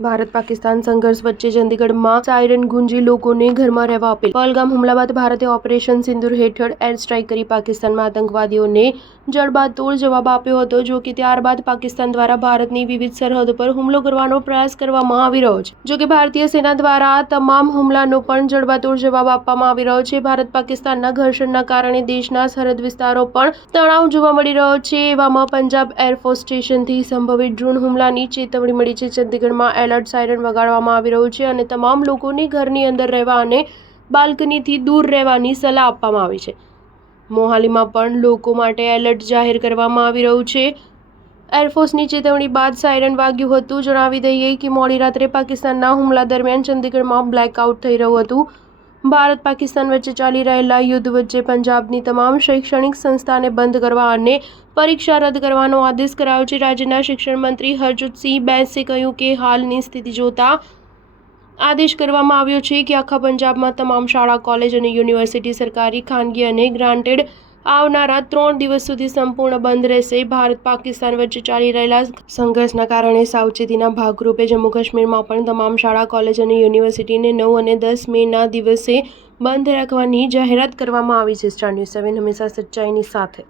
ભારત પાકિસ્તાન સંઘર્ષ વચ્ચે ચંદીગઢમાં સાયરન ગુંજી લોકોને ઘરમાં રહેવા અપીલ। પહલગામ હુમલા બાદ ભારતે ઓપરેશન સિંદૂર હેઠળ એર સ્ટ્રાઇક કરી પાકિસ્તાનમાં આતંકવાદીઓને જડબાતોડ જવાબ આપ્યો હતો। જો કે ત્યારબાદ પાકિસ્તાન દ્વારા ભારતની વિવિધ સરહદો પર હુમલો કરવાનો પ્રયાસ કરવામાં આવી રહ્યો છે। જો કે ભારતીય સેના દ્વારા તમામ હુમલાનો પણ જડબાતોડ જવાબ આપવામાં આવી રહ્યો છે। ભારત પાકિસ્તાનના ઘર્ષણના કારણે દેશના સરહદ વિસ્તારો પણ તણાવ જોવા મળી રહ્યો છે। એવામાં પંજાબ એરફોર્સ સ્ટેશનથી સંભવિત ડ્રોન હુમલાની ચેતવણી મળી છે। ચંદીગઢમાં એલર્ટ સાયરન વગાડવામાં આવી રહ્યું છે અને તમામ લોકોને ઘરની અંદર રહેવા અને બાલ્કનીથી દૂર રહેવાની સલાહ આપવામાં આવી છે। મોહાલીમાં પણ લોકો માટે એલર્ટ જાહેર કરવામાં આવી રહ્યું છે। એરફોર્સની ચેતવણી બાદ સાયરન વાગ્યું હતું। જણાવી દઈએ કે મોડી રાત્રે પાકિસ્તાનના હુમલા દરમિયાન ચંદીગઢમાં બ્લેકઆઉટ થઈ રહ્યું હતું। ભારત પાકિસ્તાન વચ્ચે ચાલી રહેલા યુદ્ધ વચ્ચે પંજાબની તમામ શૈક્ષણિક સંસ્થાને બંધ કરવા અને પરીક્ષા રદ કરવાનો આદેશ કરાયો છે। રાજ્યના શિક્ષણ મંત્રી હરજોતસિંહ બૈંસે કહ્યું કે હાલની સ્થિતિ જોતા આદેશ કરવામાં આવ્યો છે કે આખા પંજાબમાં તમામ શાળા, કોલેજ અને યુનિવર્સિટી સરકારી, ખાનગી અને ગ્રાન્ટેડ આવનારા 3 દિવસ સુધી સંપૂર્ણ બંધ રહેશે। ભારત પાકિસ્તાન વચ્ચે ચાલી રહેલા સંઘર્ષના કારણે સાવચેતીના ભાગરૂપે જમ્મુ કાશ્મીરમાં પણ તમામ શાળા, કોલેજ અને યુનિવર્સિટીને 9 અને 10 મેના દિવસે બંધ રાખવાની જાહેરાત કરવામાં આવી છે। સ્ટાર ન્યૂઝ 7 હંમેશા સચ્ચાઈની સાથે।